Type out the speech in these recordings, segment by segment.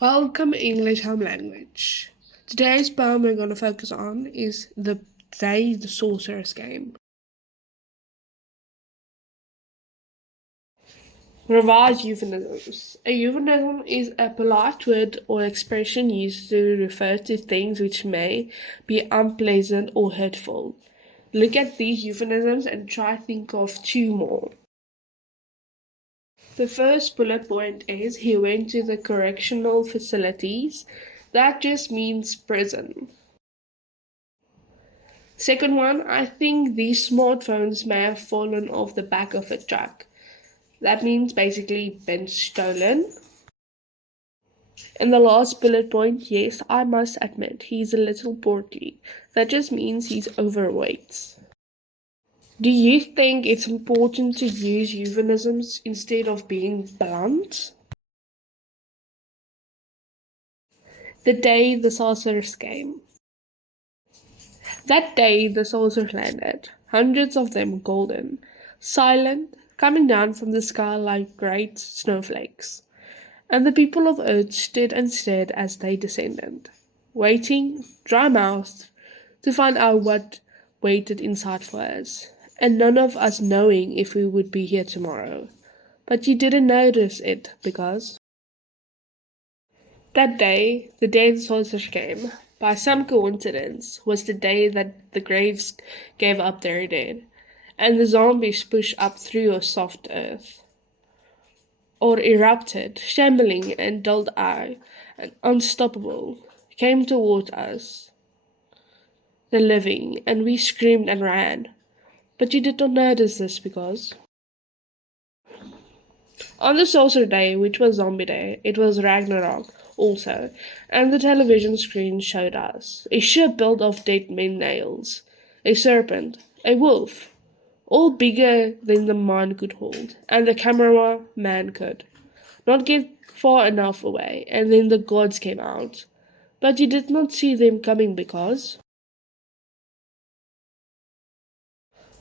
Welcome English Home Language. Today's poem we're going to focus on is The Day the Sorceress Came. Revised euphemisms. A euphemism is a polite word or expression used to refer to things which may be unpleasant or hurtful. Look at these euphemisms and try to think of two more. The first bullet point is he went to the correctional facilities. That just means prison. Second one, I think these smartphones may have fallen off the back of a truck. That means basically been stolen. And the last bullet point, yes, I must admit, he's a little portly. That just means he's overweight. Do you think it's important to use euphemisms instead of being blunt? The day the sorceress came. That day the soldiers landed, hundreds of them golden, silent, coming down from the sky like great snowflakes. And the people of earth stood and stared as they descended, waiting, dry-mouthed, to find out what waited inside for us, and none of us knowing if we would be here tomorrow. But you didn't notice it because that day, the day the soldiers came, by some coincidence, was the day that the graves gave up their dead, and the zombies pushed up through a soft earth, or erupted, shambling and dull-eyed and unstoppable, came toward us, the living, and we screamed and ran. But you did not notice this because on the Sorcerer Day, which was Zombie Day, it was Ragnarok also, and the television screen showed us a ship built of dead men nails, a serpent, a wolf, all bigger than the mind could hold, and the cameraman could not get far enough away, and then the gods came out. But you did not see them coming because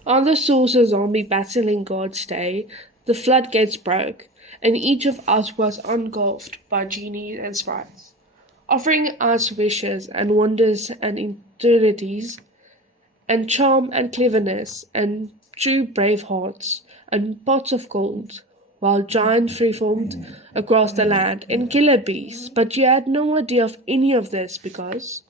on the Sorcerer Zombie Battling Gods Day, the floodgates broke, and each of us was engulfed by genies and sprites, offering us wishes and wonders and eternities, and charm and cleverness, and true brave hearts, and pots of gold, while giants reformed across the land, and killer bees. But you had no idea of any of this because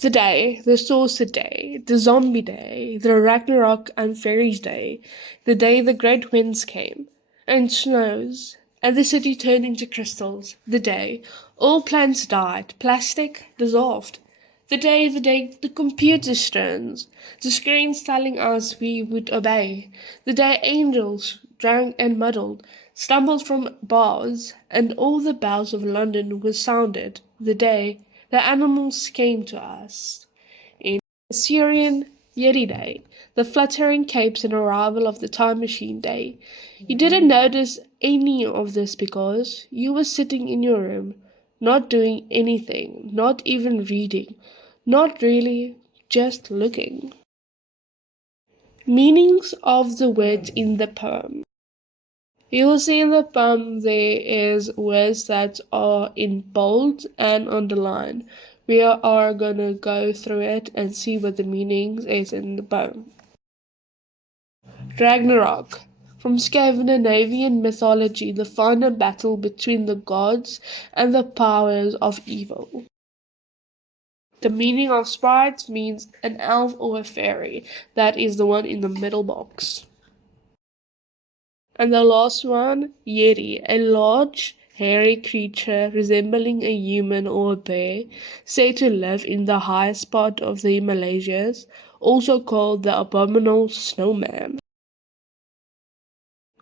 the day, the Sorcerer Day, the Zombie Day, the Ragnarok and Fairies Day, the day the great winds came, and snows, and the city turned into crystals, the day all plants died, plastic dissolved, the day the computers turns, the screens telling us we would obey, the day angels, drunk and muddled, stumbled from bars, and all the bells of London were sounded, the day the animals came to us. In Assyrian Yeti Day, the fluttering capes and arrival of the Time Machine Day. You didn't notice any of this because you were sitting in your room, not doing anything, not even reading, not really, just looking. Meanings of the words in the poem. You will see in the poem there is words that are in bold and underlined. We are going to go through it and see what the meanings is in the poem. Ragnarok. From Scandinavian mythology, the final battle between the gods and the powers of evil. The meaning of sprite means an elf or a fairy. That is the one in the middle box. And the last one, Yeti, a large, hairy creature resembling a human or a bear, said to live in the highest part of the Himalayas, also called the abominable snowman.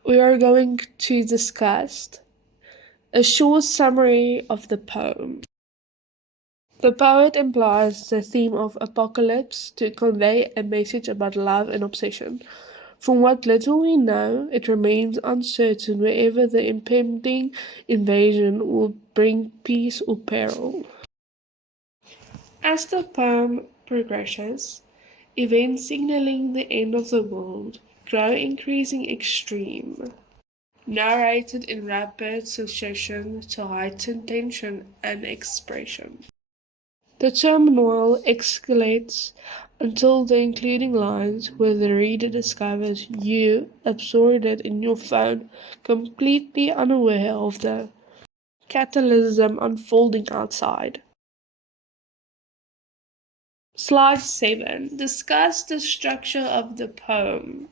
We are going to discuss a short summary of the poem. The poet implies the theme of apocalypse to convey a message about love and obsession. From what little we know, it remains uncertain whether the impending invasion will bring peace or peril. As the poem progresses, events signaling the end of the world grow increasingly extreme. narrated in rapid succession to heighten tension and expression. The turmoil escalates until the concluding lines, where the reader discovers you absorbed it in your phone, completely unaware of the catalysm unfolding outside. Slide 7. Discuss the structure of the poem.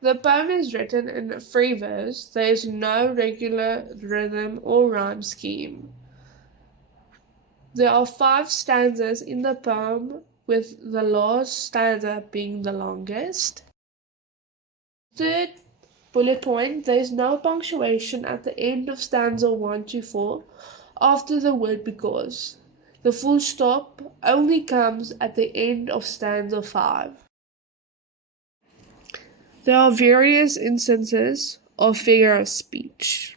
The poem is written in free verse. There is no regular rhythm or rhyme scheme. There are 5 stanzas in the poem, with the last stanza being the longest. Third bullet point, there is no punctuation at the end of stanza 1 to 4 after the word because. The full stop only comes at the end of stanza 5. There are various instances of figure of speech.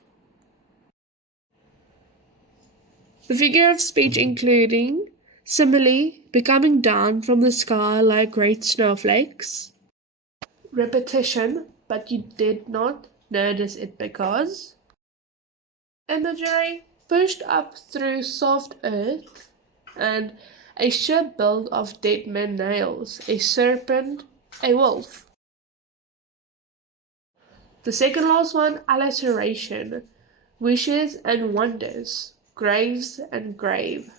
The figure of speech including simile, becoming down from the sky like great snowflakes. Repetition, but you did not notice it because. Imagery, pushed up through soft earth, and a ship built of dead men nails, a serpent, a wolf. The second last one, alliteration, wishes and wonders, graves and grave.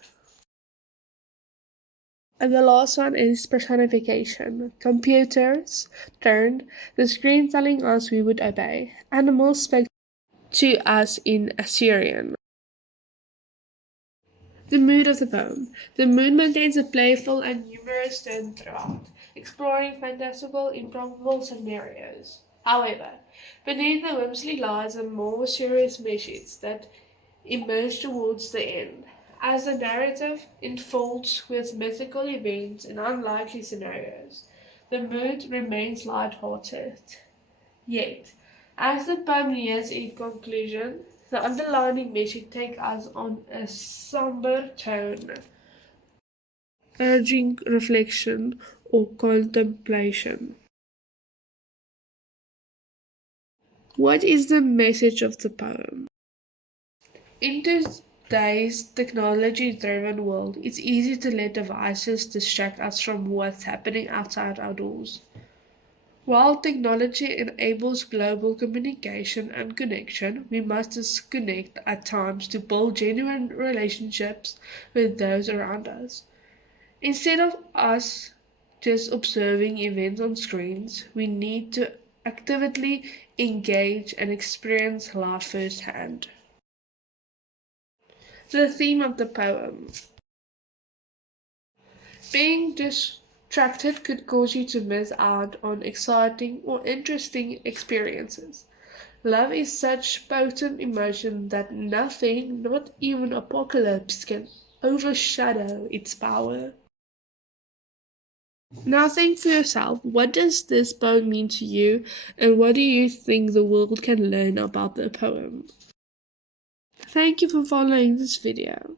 And the last one is personification. Computers turned, the screen telling us we would obey. Animals spoke to us in Assyrian. The mood of the poem. The mood maintains a playful and humorous tone throughout, exploring fantastical, improbable scenarios. However, beneath the whimsy lies a more serious message that emerges towards the end. As the narrative unfolds with mythical events and unlikely scenarios, the mood remains light-hearted. Yet, as the poem nears its conclusion, the underlying message takes us on a somber tone, urging reflection or contemplation. What is the message of the poem? In today's technology-driven world, it's easy to let devices distract us from what's happening outside our doors. While technology enables global communication and connection, we must disconnect at times to build genuine relationships with those around us. Instead of us just observing events on screens, we need to actively engage and experience life firsthand. The theme of the poem. Being distracted could cause you to miss out on exciting or interesting experiences. Love is such potent emotion that nothing, not even apocalypse, can overshadow its power. Now think for yourself, what does this poem mean to you, and what do you think the world can learn about the poem? Thank you for following this video.